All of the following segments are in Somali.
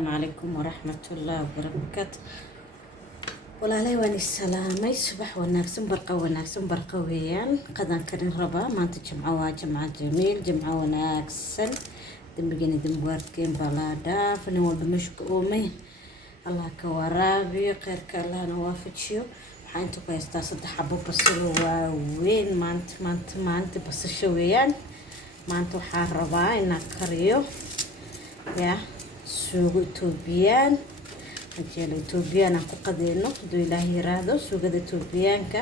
السلام عليكم ورحمة الله وبركاته. walaalay waan isalaamay subax wanaagsan barqa weeyaan qadan karin raba maanta jimco waa jimco jamiil jimco wanaagsan dambigeena dambaarkeen baa dhaaf nin walba meesha ka oomay allah ka waraabiyo khayrka allahna waafajiyo waxaan inta ku haystaa 3 xabo basal waaweyn maanta basasha weeyaan maanta waxaan rabaa inaan kariyo ya suugo Itoobiyaan ajeel Itoobiyaan aan ku qadeeno haduu Ilaahay yiraahdo suugada Itoobiyaanka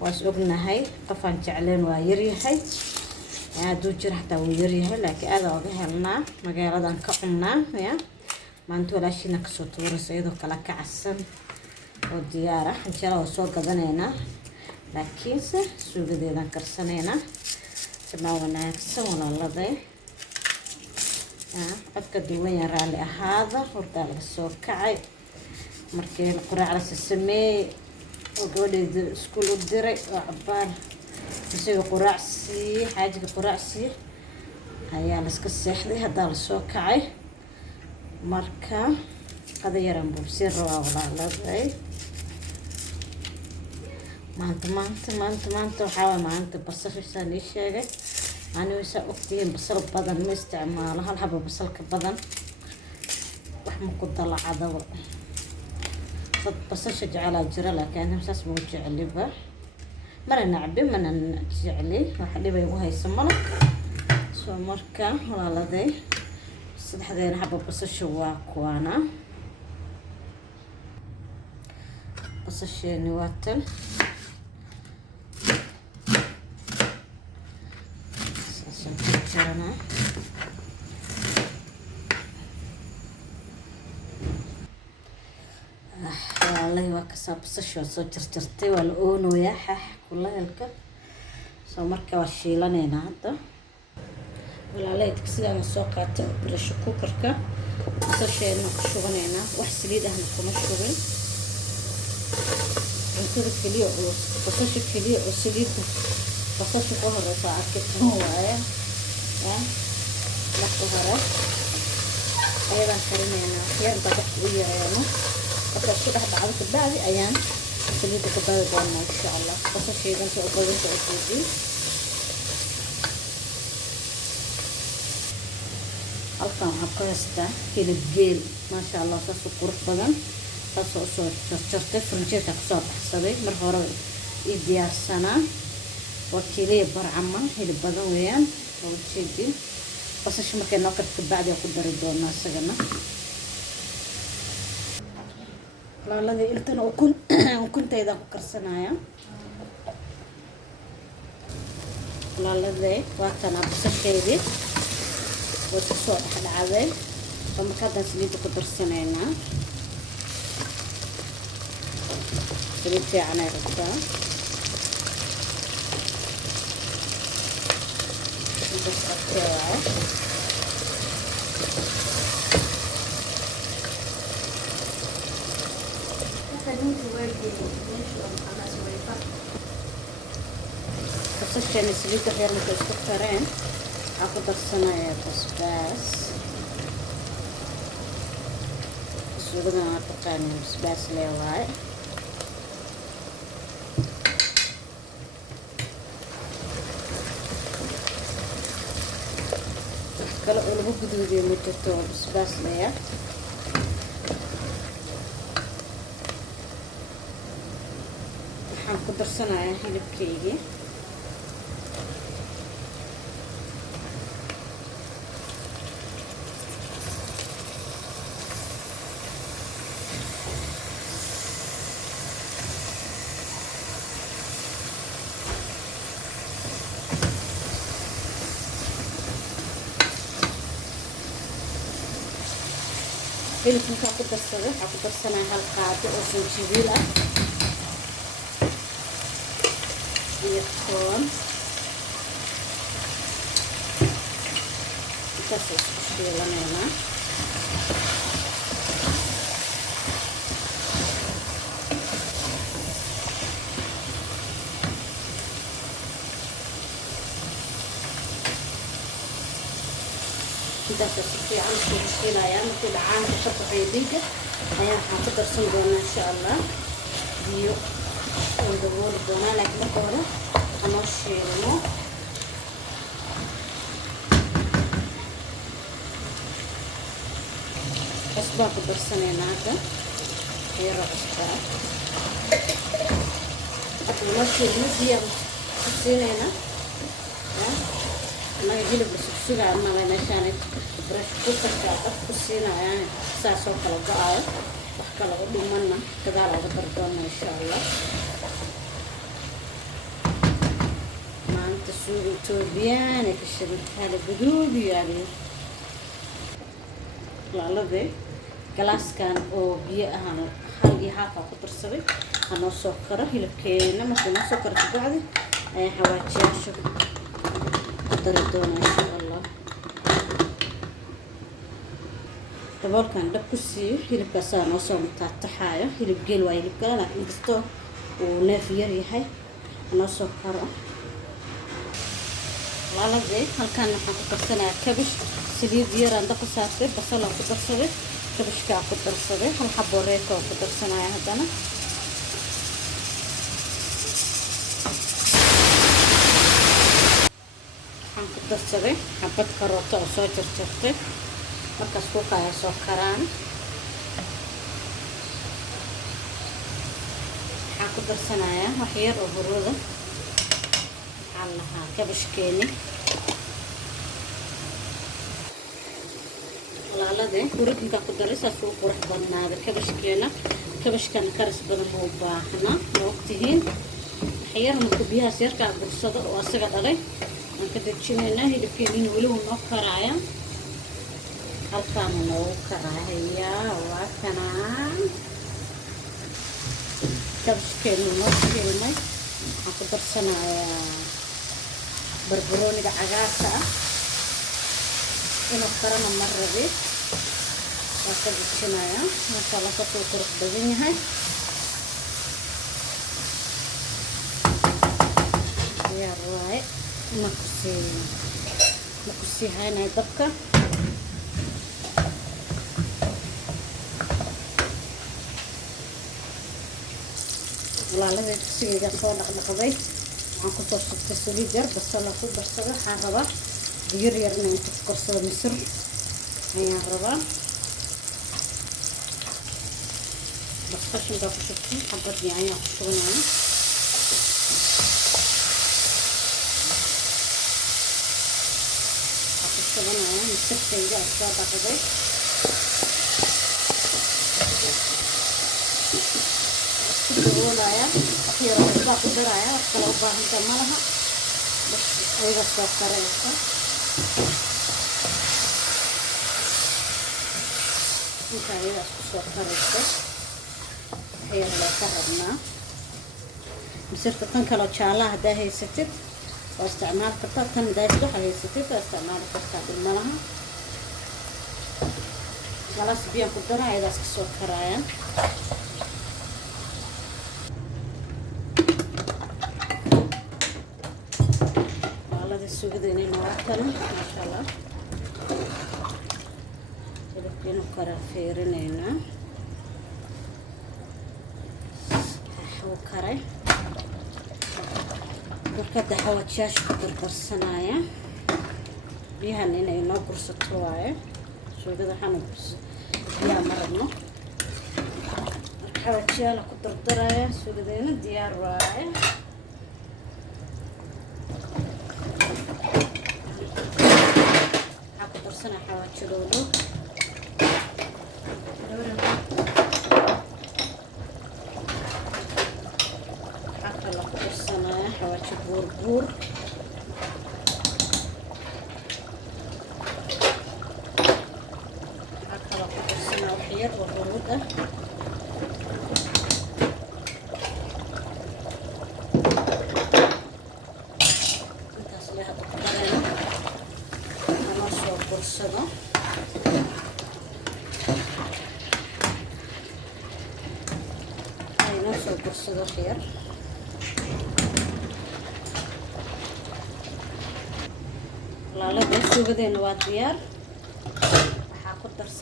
waas ognahay qofaan jecleen waa yar yahay haduu jir xataa wuu yar yahay laakiin aad uga helnaa magaaladan ka cunaa ya maanta walaashina ka soo tuuraysa iyadoo kala kacsan oo diyaar ah inshallah oo soo gadanayna laakiin suugadeedan karsanayna sama wanaagsan walaaladay afka duwan yar raali ahaada horta laga soo kacay markii quraacda sameey oo gabadheeda iskuul u diray oo cabaan isaga quraacsi xaajiga quraacsi ayaa la iska seexday hadda la soo kacay marka qada yaran buubsi rabaa walaalay maanta waxaa maanta basasha ni sheegay أنا وسأختي بصل بدن ما استعمالها هالحبة بصل كبدن وحمو كدلا عضو بصل شجع على جرا لكن مساس بوجع لبه مرة نعبي من نجعلي واحد يبي وهاي سملك سو مركا ولا ذي صدق هذين حبة بصل شواك وانا بصل شيء نواتل جرنا والله وكسب سشوا صجرتي والأون وياح كلها الكل سو مركب الشيلانين هذا ولا لا تكسر أنا سوقات بالشكوكركا سشين شغلنا وحسليد أهل كم الشغل نكذا كليو وسش كليو وسليد وسش قهر ساعات كتنو وياه لحظة هرا أيضا كريمينا خيار بدأ ويانا أبدأ شو راح بعرف بعد أيام سليت كبار قلنا إن شاء الله بس الشيء ده شو أقول أقولي ألقام حقيسته كيل الجيل ما شاء الله صار قرط بدن صار شرطة فرنجة كسر حسابي مرهورة إديار سنة وكيلي برعمة هي البدن ويان وشيدي بس شو مكان ناقد بعد ياخد الدور ما سجنا لا الذي قلت أنا وكنت إذا كرسنايا لا الذي وقتنا بس الشيء وتصور حد عادي فما كان سليت كرسناينا سليت عنا ركبة بس أكتر بس عشان السليت غير متستكترين أخذ الصناعة بس بدنا نعتقد بس ليواي kalau udah begitu dia macam sebas lah ya. Aku bersana ya hidup kiri. hilibka ku darsado waxa ku darsanaa hal qaado oo sanjibiil ah iyo toon intaas isku shiilanayna intaas si fiican isku shiilayaa markii dhacaanka ka baxay dhiigga ayaa waxaan ku darsan doonaa insha allah biyo oo dabooli doonaa laakiin marka hore anoo shiilno cusbaa ku darsanaynaa hadda yaro cusbaa hadda noo shiilno biyaan ku siinaynaa annaga hilib la sugsugaa annaga meeshaan brush cookerka dab ku siinayaan saas oo kala go-ayo wax kala u dhumana gadaal uga dar doona insha allah maanta suuga etoobiyaan ay ka shirin hala guduud yaaliyo laalade galaaskan oo biyo ahaan hal iyo haafaa ku darsaday hanoo soo karo hilibkeena markuu noo soo karo kabacdi ayaan xawaajiyaasha ku dari doona insha allah daboolkan dhab ku siiyo hilibkaasaa noo soo mataataxaayo hilib geel waa hilib kale laakiin inkastoo uu neef yar yahay noo soo karo laaladee halkan waxaan ku darsanayaa kabish saliid yaraan dab ku saartay basalaan ku darsaday kabishkaa ku darsaday hal xaboo reeka oo ku darsanaya haddana waxaan ku darsaday xabad karooto oo soo jarjartay markaas kuuka ayaa soo karaan waxaan ku darsanayaa wax yar oo huruuda waxaan lahaa kabishkeeni walaalade hurud intaan ku daray saas uu qurux badnaaday kabishkeena kabishkana karis badan ma u baahna ma ogtihiin wax yar marka biyahaas yarkaa bursado oo asaga dhalay aan ka dejinaynaa hilibkeeniina weli wuu noo karaaya halkaanu noogu karaahayaa waa kanaan kabishkeenu noo shiilmay waxaan ku darsanayaa barbarooniga cagaarka ah inuu karana ma rabi waa ka dejinayaa marka lasasuu qurux badan yahay diyaar waaye makusii haynaya dabka walaalada dugsigeeda soo dhaqdhaqday waxaan kusoo shubtay saliid yar basala ku darsada waxaan rabaa digir yar inaan inta ku karsado misir ayaan rabaa bas qashinkaa ku shubtay xabad yaanyaa ku shubanaya waxaa ku shubanaya misirkayga soo dhaqday daboolaya waxyaro waxbaa ku daraya wax kale u baahanta ma laha bas ayaga soo karaysa inta ayadaas ku soo karaysa waxyar loo ka rabnaa misirta tan kaloo jaalaha haddaa haysatid waa isticmaali kartaa tan days waxaa haysatid waa isticmaali kartaa dhib ma laha galaas biyaan ku dara ayadaas ka soo karaya sugada inay noqotana maasha allah hilibkiinu kala fiirinaynaa wuu karay markada xawaajiyaasha ku dardarsanaya biyahan inay noo bursato waaye sugada waxaana biyaha ma rabno marka xawaajiyaala ku dardaraya sugadeena diyaar waaye xawaajadoodo waxaa kaloo ku darsanaya xawaajo buurbuur waxaa kaloo ku darsanaya wax yar oo huruud ah intaas le hadda ku darayna anoo soo bursado aynoo soo bursado wax yar walaalada suugadeena waa diyaar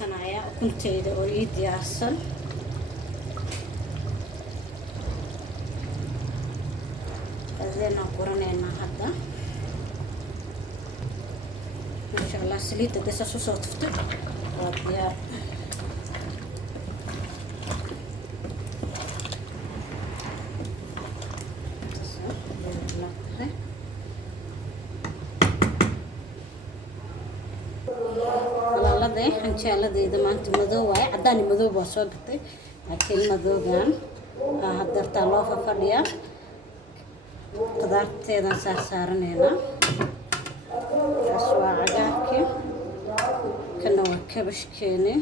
karsanayaa ukunteyda oo ii diyaarsan. qadadeenaan quraneynaa hadda. maasha allah saliidda gasas usoo tuftay waa diyaar. xanjaaladeyda maanta madow waaye, caddaani madow baa soo gatay, laakiin madoogan hadartaa loo fadhiyaa. qudaarteedaan saarsaaraneynaa. kaas waa cagaarkii, kana waa kabashkeeni.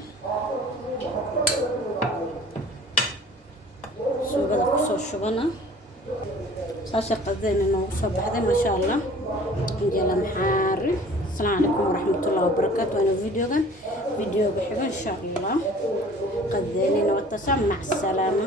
suugada kusoo shubana. saasay qadadeyna noogu soo baxday maasha allah. canjeela maxaari. السلام عليكم ورحمة الله وبركاته. أنا فيديو بحبه إن شاء الله. قديني واتسام. مع السلامة.